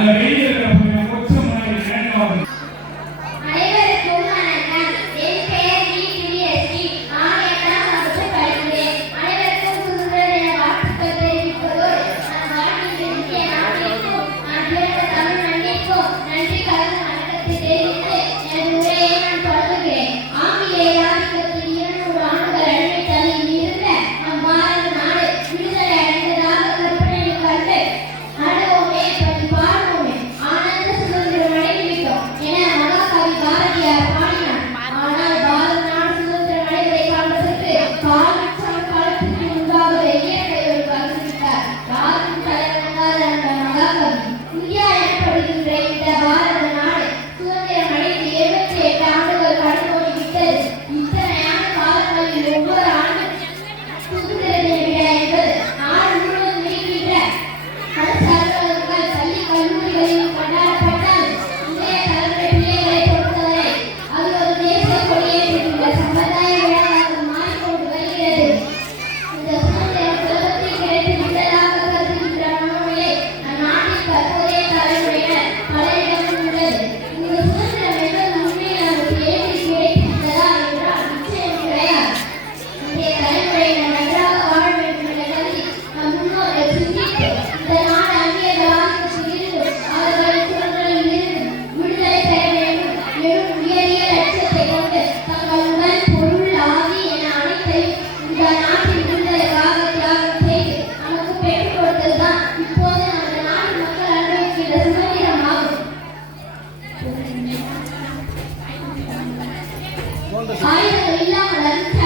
Amém. എല്ലാം വളരെ